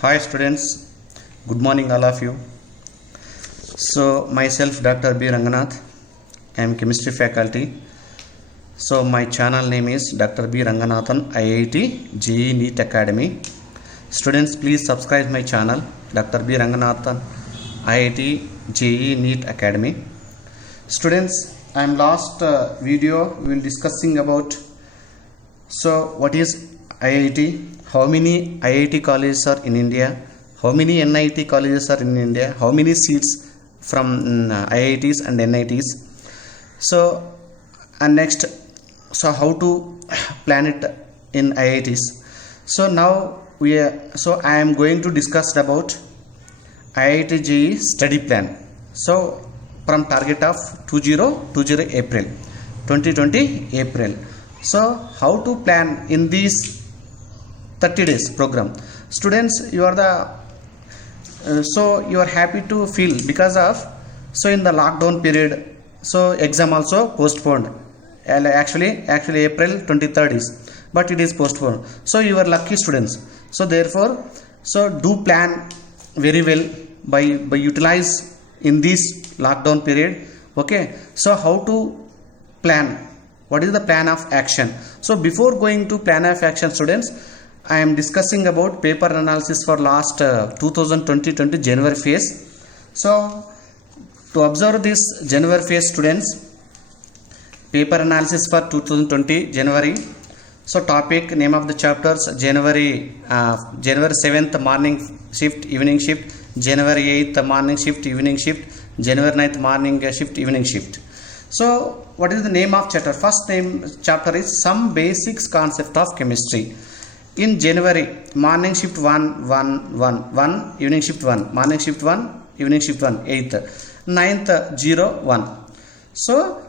Hi students, good morning all of you. So myself Dr. B. Ranganath, I am chemistry faculty. So my channel name is Dr. B. Ranganathan IIT JEE NEET Academy. Students, please subscribe my channel Dr. B. Ranganathan IIT JEE NEET Academy. Students, I am last video we will discussing about what is IIT, how many IIT colleges are in India, how many NIT colleges are in India, how many seats from IITs and NITs. And next, how to plan it in IITs. So now I am going to discuss about IIT JEE study plan. So from target of 2020 April 2020 April. So how to plan in these 30 days program. Students, you are you are happy to feel because of in the lockdown period, exam also postponed. Actually April 23rd is, but it is postponed. So you are lucky students. So therefore, do plan very well by utilize in this lockdown period. Okay. So how to plan? What is the plan of action? So before going to plan of action, students, I am discussing about paper analysis for last 2020 January phase. So to observe this January phase, students, paper analysis for 2020 January. So topic, name of the chapters, January 7th morning shift, evening shift, January 8th morning shift, evening shift, January 9th morning shift, evening shift. So what is the name of chapter? First name chapter is some basics concept of chemistry. In January, morning shift 1, evening shift 1, morning shift 1, evening shift 1, 8th, 9th 0, 1. So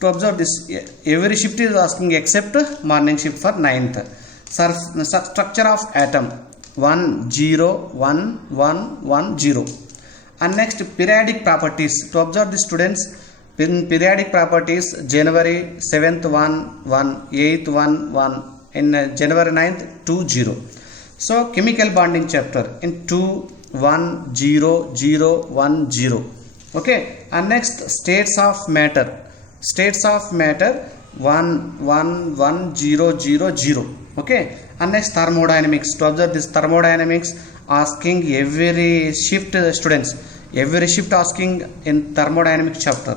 to observe this, every shift is asking except morning shift for 9th. Structure of atom 1, 0, 1, 1, 1, 0. And next, periodic properties. To observe the students, in periodic properties, January 7th 1, 1, 8th 1, 1. In January 9th 2, 0. So chemical bonding chapter in 2, 1, 0, 0, 1, 0. Okay. And next, states of matter 1, 1, 1, 0, 0, 0. Okay. And next, thermodynamics. To observe this thermodynamics, asking every shift, students, every shift asking in thermodynamics chapter.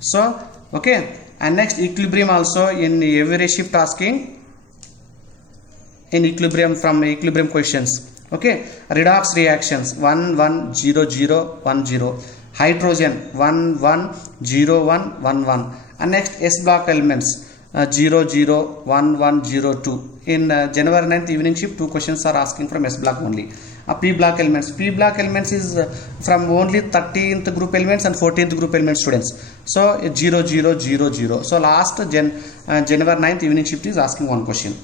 So okay. And next, equilibrium also in every shift asking in equilibrium from equilibrium questions. Okay. Redox reactions 1, 1, 0, 0, 1, 0. Hydrogen 1, 1, 0, 1, 1, 1. And next, S block elements 0, 0, 1, 1, 0, 2. In January 9th evening shift, 2 questions are asking from S block only. P block elements. P block elements is from only 13th group elements and 14th group elements, students. So 0, 0, 0, 0. So last January 9th evening shift is asking one question.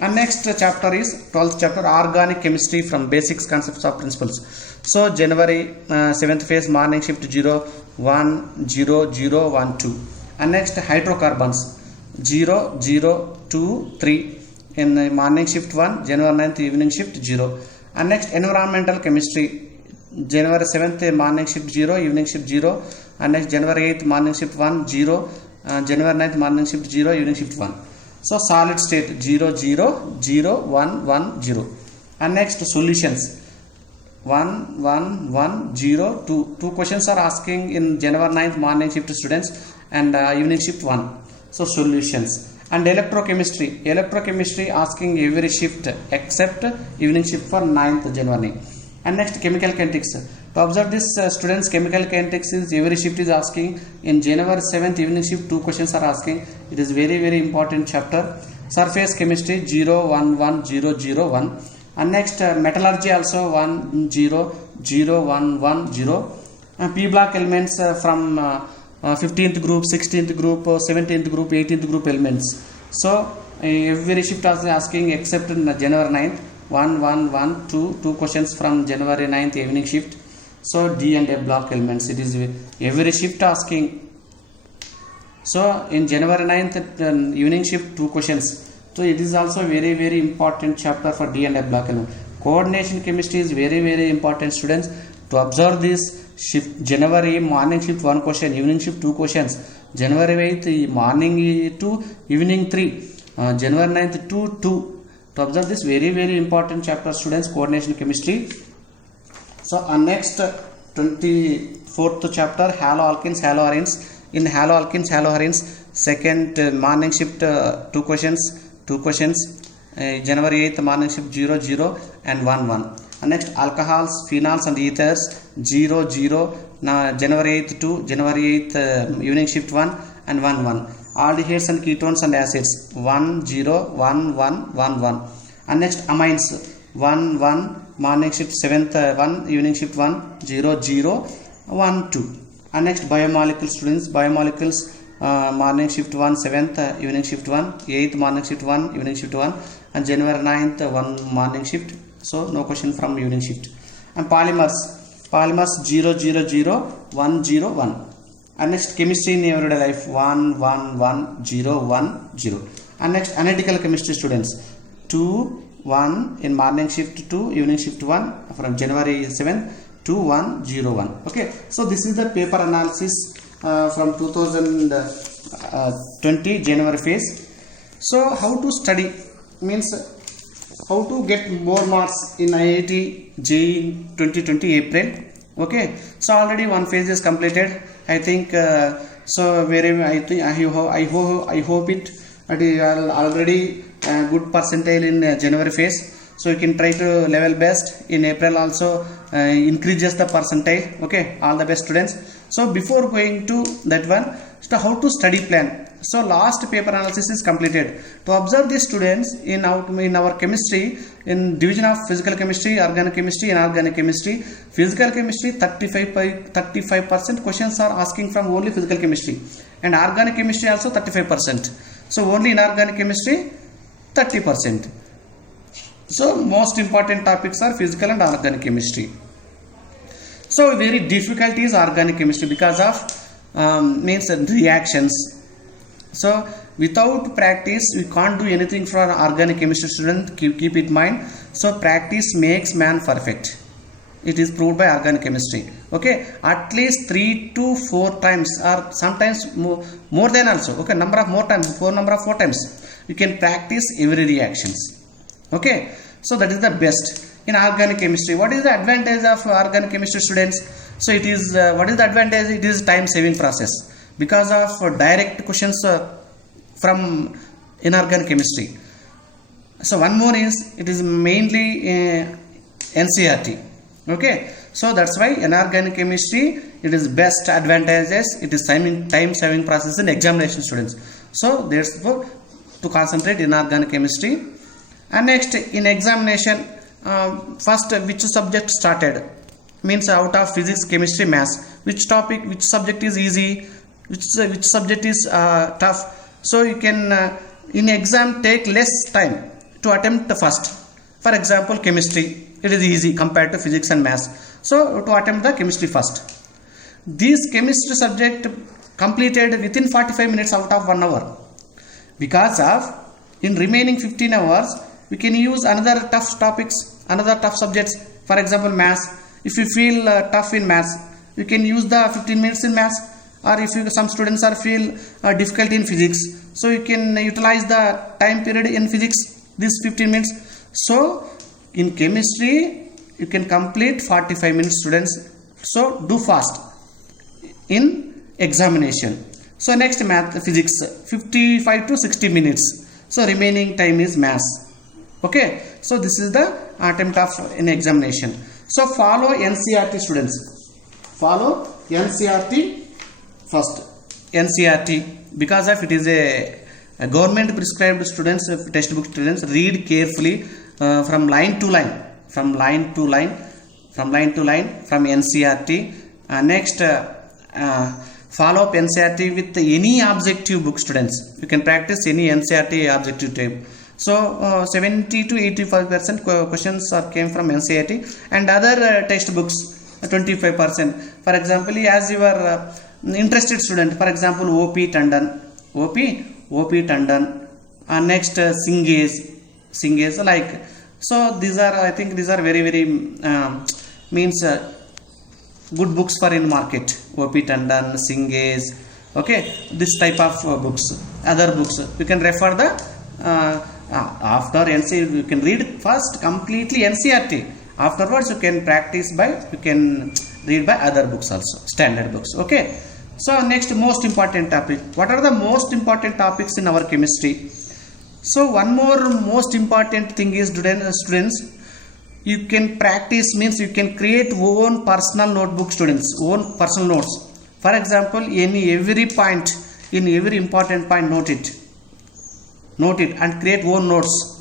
And next chapter is 12th chapter, organic chemistry from basics, concepts of principles. So January 7th phase, morning shift 0, 1, 0, 0, 1, 2. And next, hydrocarbons 0, 0, 2, 3. In the morning shift 1, January 9th evening shift 0. And next, environmental chemistry, January 7th morning shift 0, evening shift 0. And next, January 8th morning shift 1, 0. January 9th morning shift 0, evening shift 1. So solid state 0, 0, 0, 1, 1, 0. And next, solutions 1, 1, 1, 0, 2. 2 questions are asking in January 9th morning shift students and evening shift 1. So solutions. And electrochemistry asking every shift except evening shift for 9th January. And next, chemical kinetics. To observe this, students, chemical kinetics is every shift is asking. In January 7th evening shift, 2 questions are asking. It is very, very important chapter. Surface chemistry 0, 1, 1, 0, 0, 1. And next, metallurgy also 1, 0, 0, 1, 1, 0. P block elements from 15th group, 16th group, 17th group, 18th group elements. So every shift is asking except in January 9th 1, 1, 1, 2. 2 questions from January 9th evening shift. So D and A block elements, it is every shift asking. So in January 9th evening shift, 2 questions. So it is also very, very important chapter for D and F block element. Coordination chemistry is very, very important, students. To observe this shift, January morning shift 1 question, evening shift 2 questions, January 8th morning 2, evening 3, January 9th 2. To observe this very, very important chapter, students, coordination chemistry. So next 24th chapter, haloalkenes, haloarenes. In haloalkenes, second morning shift 2 questions, January 8th morning shift 0, 0 and 1, 1. And next alcohols, phenols and ethers 0, 0. January 8th 2, January 8th evening shift 1 and 1, 1. Aldehydes and ketones and acids 1, 0, 1, 1, 1, 1. And next amines 1, 1 morning shift 7th 1, evening shift 1, 0, 0, 1, 2. And next biomolecules, students, biomolecules morning shift 1, 7th evening shift 1, 8th morning shift 1, evening shift 1, and January 9th 1 morning shift. So no question from evening shift. And polymers 0, 0, 0, 1, 0, 1. And next chemistry in everyday life 1, 1, 1, 0, 1, 0. And next analytical chemistry, students, 2, 1 in morning shift 2, evening shift 1 from January 7th to 1, 0, 1. Okay, so this is the paper analysis from 2020 January phase. So how to study means how to get more marks in IIT JEE 2020 April. Okay, so already one phase is completed. I think so. I hope it already good percentile in January phase. So you can try to level best in April also, increases the percentile. Okay, all the best, students. So before going to that one, so how to study plan. So last paper analysis is completed. To observe these students in our chemistry, in division of physical chemistry, organic chemistry, inorganic chemistry. Physical chemistry 35% questions are asking from only physical chemistry, and organic chemistry also 35%. So only inorganic chemistry 30%. So most important topics are physical and organic chemistry. So very difficult is organic chemistry because of means reactions. So without practice we can't do anything for organic chemistry, student. Keep it in mind. So practice makes man perfect. It is proved by organic chemistry. Okay, at least 3 to 4 times, or sometimes more than also. Okay, number of 4 times you can practice every reactions. Okay, so that is the best in organic chemistry. What is the advantage of organic chemistry, students? So it is what is the advantage? It is time saving process because of direct questions from inorganic chemistry. So one more is it is mainly NCERT. Okay, so that's why inorganic chemistry, it is best advantages. It is time saving process in examination, students. So therefore to concentrate in inorganic chemistry. And next in examination, first which subject started, means out of physics, chemistry, maths, which subject is easy, which subject is tough. So you can in exam take less time to attempt first. For example, chemistry, it is easy compared to physics and maths. So to attempt the chemistry first. This chemistry subject completed within 45 minutes out of 1 hour. Because of in remaining 15 hours, we can use another tough topics, another tough subjects. For example, maths. If you feel tough in maths, you can use the 15 minutes in maths. Or if some students are feel difficult in physics, so you can utilize the time period in physics, this 15 minutes. So in chemistry you can complete 45 minutes, students. So do fast in examination. So next math, physics 55 to 60 minutes. So remaining time is maths. Okay, so this is the attempt of in examination. So follow NCERT, students. Follow NCERT first. NCERT, because of it is a government prescribed, students, textbook, students. Read carefully from line to line, from NCERT. Next follow up NCERT with any objective book, students. You can practice any NCERT objective type. So 70 to 85% questions came from NCERT, and other textbooks 25%. For example, as you are interested student, for example, O.P. Tandon, next Singhes, like So these are, I think these are very means good books for in market. O.P. Tandon, Singage, okay, this type of books. Other books you can refer the after NCERT you can read first completely NCERT. Afterwards you can practice by, you can read by other books also, standard books. Okay, so next most important topic. What are the most important topics in our chemistry? So one more most important thing is students, you can practice, means you can create own personal notebook, students, own personal notes. For example, in every point, in every important point, note it and create own notes.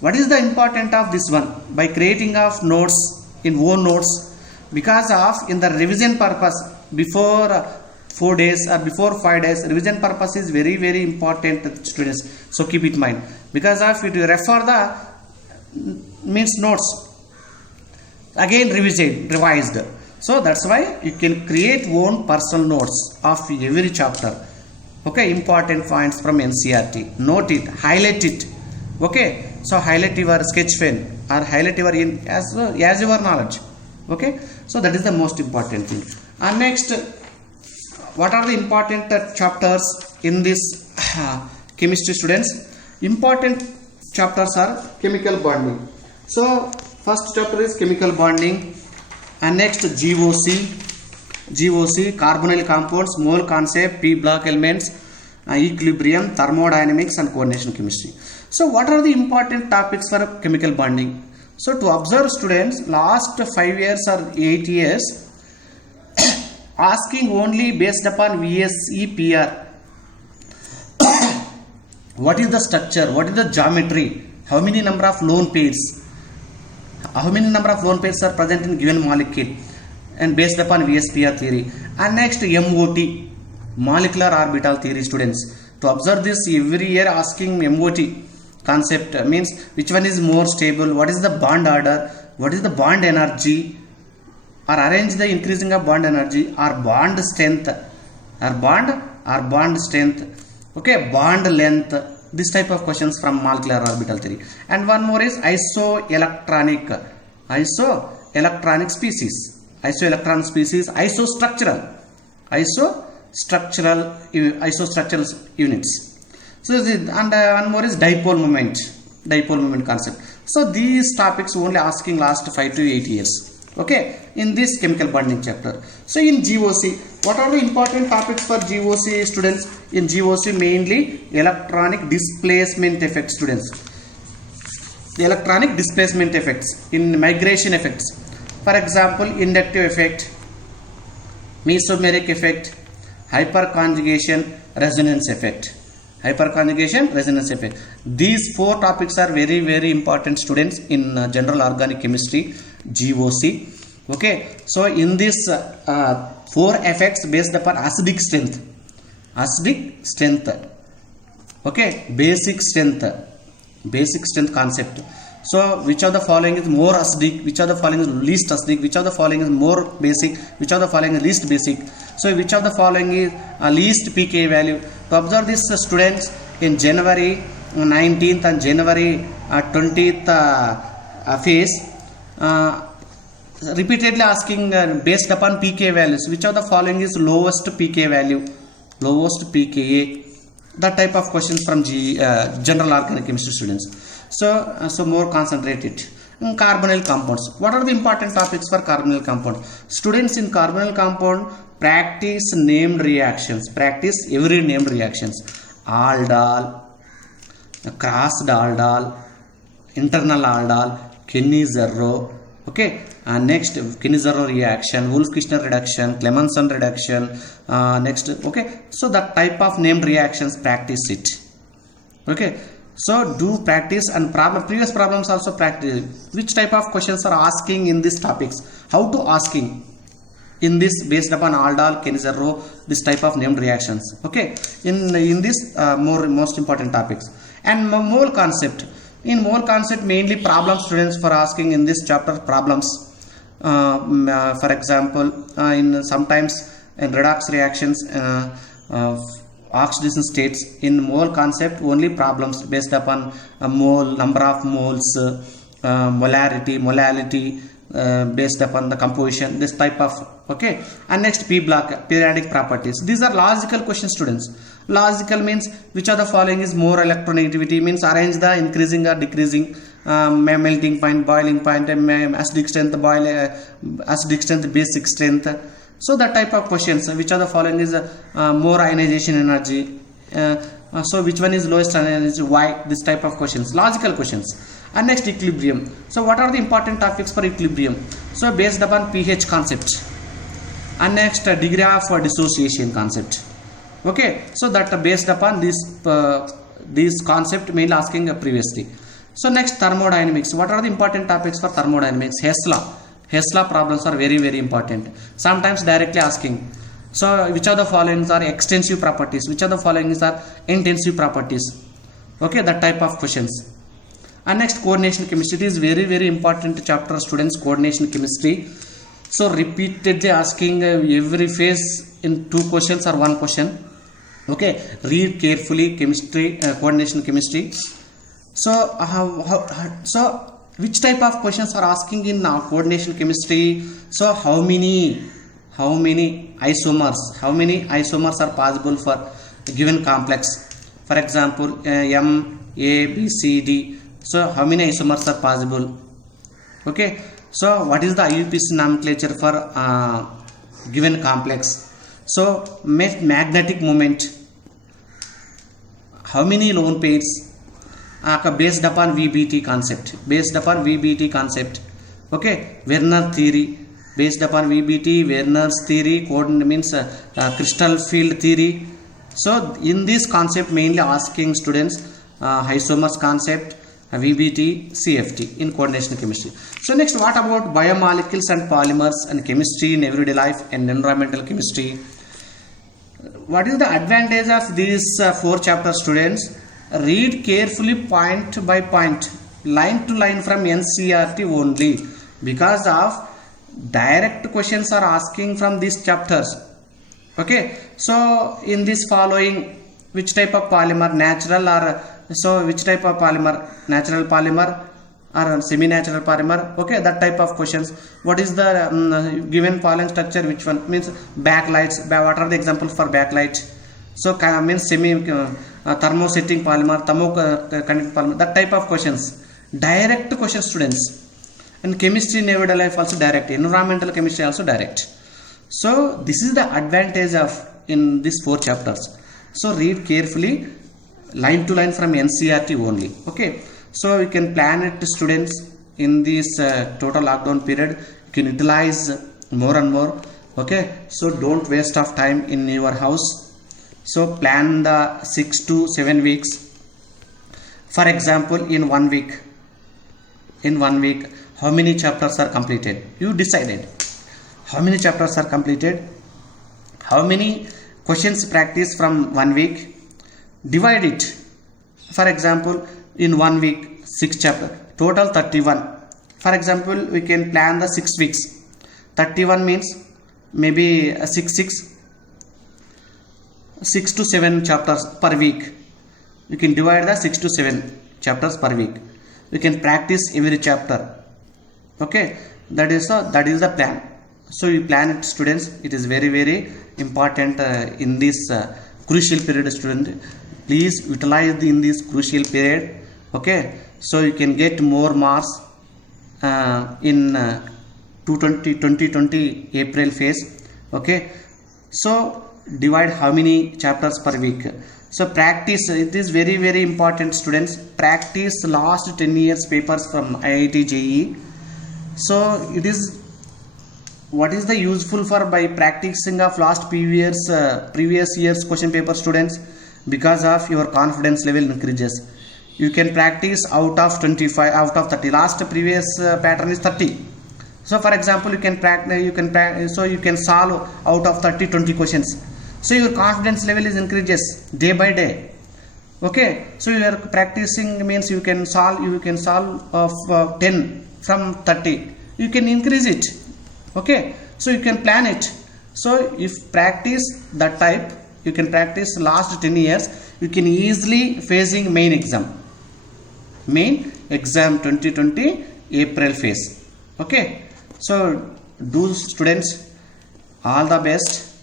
What is the important of this one? By creating of notes in own notes, because of in the revision purpose, before 4 days or before 5 days, revision purpose is very important, students. So keep it in mind, because of it you refer the means notes, again revised. So that's why you can create own personal notes of every chapter. Okay, important points from NCERT. Note it, highlight it. Okay, so highlight your sketch pen or highlight your in as your knowledge. Okay, so that is the most important thing. And next, what are the important chapters in this chemistry, students? Important chapters are chemical bonding. So first chapter is chemical bonding, and next GOC, carbonyl compounds, mole concept, p block elements, equilibrium, thermodynamics and coordination chemistry. So what are the important topics for chemical bonding? So to observe, students, last 5 years or 8 years asking only based upon VSE PR. What is the structure? What is the geometry? How many number of lone pairs? How many number of lone pairs are present in given molecule? And based upon VSPR theory. And next MOT, molecular orbital theory, students. To observe this every year asking MOT concept, means which one is more stable? What is the bond order? What is the bond energy? Or arrange the increasing of bond energy or bond strength or bond strength. Okay, bond length. This type of questions from molecular orbital theory. And one more is isoelectronic species, isostructural units. So and one more is dipole moment concept. So these topics only asking last 5 to 8 years. Okay, in this chemical bonding chapter. So in GOC, what are the important topics for GOC, students? In GOC, mainly electronic displacement effects, students. The electronic displacement effects, in migration effects. For example, inductive effect, mesomeric effect, hyperconjugation, resonance effect. These 4 topics are very important, students, in general organic chemistry, GOC. Okay, so in this 4 effects based upon acidic strength. Okay, basic strength concept. So which of the following is more acidic, which of the following is least acidic, which of the following is more basic, which of the following is least basic. So which of the following is least pKa value. To observe this, students, in January 19th and January 20th phase, repeatedly asking based upon pKa values, which of the following is lowest pKa value, lowest pKa. That type of questions from general organic chemistry, students. So more concentrated. Carbonyl compounds. What are the important topics for carbonyl compound? Students, in carbonyl compound, practice named reactions. Practice every named reactions. Aldol, crossed aldol, internal aldol, Kenny-Zerro. Okay, next Kenny-Zerro reaction, Wolff-Kishner reduction, Clemmensen reduction. Next, okay, so that type of named reactions, practice it. Okay, so do practice, and previous problems also practice. Which type of questions are asking in these topics? How to asking in this based upon aldol, Kenny-Zerro, this type of named reactions. Okay, in this most important topics. And mole concept. In mole concept, mainly problem, students, for asking in this chapter problems. For example, in sometimes in redox reactions, oxidation states. In mole concept, only problems based upon mole, number of moles, molality, based upon the composition, this type of, okay. And next P block, periodic properties. These are logical questions, students. Logical means which of the following is more electronegativity, means arrange the increasing or decreasing melting point, boiling point, acidic strength, acidic strength, basic strength. So that type of questions. Which of the following is more ionization energy, so which one is lowest energy, why, this type of questions, logical questions. And next equilibrium. So what are the important topics for equilibrium? So based upon pH concept. And next degree of dissociation concept. Okay, so that based upon this concept mainly asking previously. So next thermodynamics. What are the important topics for thermodynamics? Hess law problems are very, very important. Sometimes directly asking. So which of the following are extensive properties? Which of the following are intensive properties? Okay, that type of questions. And next coordination chemistry. It is very, very important chapter, students, coordination chemistry. So repeatedly asking every phase in 2 questions or 1 question. Okay, read carefully chemistry, coordination chemistry. So so which type of questions are asking in coordination chemistry? So how many isomers are possible for a given complex? For example, M, A, B, C, D. So how many isomers are possible? Okay, so what is the IUPAC nomenclature for given complex? So magnetic moment, how many lone pairs, based upon VBT concept. Okay, Werner theory, based upon VBT, Werner's theory, coordinate means crystal field theory. So in this concept mainly asking students isomers concept, VBT, CFT in coordination chemistry. So next, what about biomolecules and polymers and chemistry in everyday life and environmental chemistry? What is the advantage of these 4 chapters, students? Read carefully point by point, line to line from NCERT only, because of direct questions are asking from these chapters. Okay, so in this following, which type of polymer, natural or which type of polymer, natural polymer or semi-natural polymer? Okay, that type of questions. What is the given pollen structure? Which one means backlights? What are the examples for backlight? So means thermosetting polymer, thermoconducting polymer. That type of questions. Direct questions, students. And chemistry in everyday life also direct. Environmental chemistry also direct. So this is the advantage of in these 4 chapters. So read carefully, line to line from NCERT only. Okay, so you can plan it, students, in this total lockdown period. You can utilize more and more. Okay, so don't waste of time in your house. So plan the 6 to 7 weeks. For example, in 1 week, how many chapters are completed? You decided how many chapters are completed, how many questions practice from 1 week. Divide it. For example, in 1 week 6 chapters, total 31. For example, we can plan the 6 weeks. 31 means maybe 6 to 7 chapters per week. You can divide the 6 to 7 chapters per week. We can practice every chapter. Okay, that is the plan. So you plan it, students. It is very, very important in this crucial period, student. Please utilize in this crucial period. Okay, so you can get more marks in 2020 April phase. Okay, so divide how many chapters per week. So practice, it is very, very important, students. Practice last 10 years papers from IIT JEE. So it is, what is the useful for by practicing of last previous years question paper, students? Because of your confidence level increases. You can practice out of 25, out of 30. Last previous pattern is 30. So for example, you can practice, so you can solve out of 30 20 questions. So your confidence level is increases day by day. Okay, so you are practicing means you can solve of 10 from 30. You can increase it. Okay, so you can plan it. So if practice that type, you can practice last 10 years, you can easily facing main exam. Main exam 2020 April phase. Okay, so do students all the best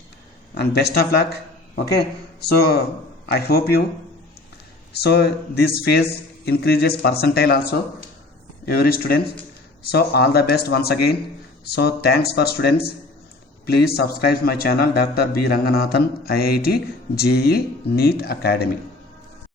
and best of luck. Okay, so I hope you, so this phase increases percentile also every student. So all the best once again. So thanks for students. Please subscribe my channel Dr. B. Ranganathan IIT JEE NEET Academy.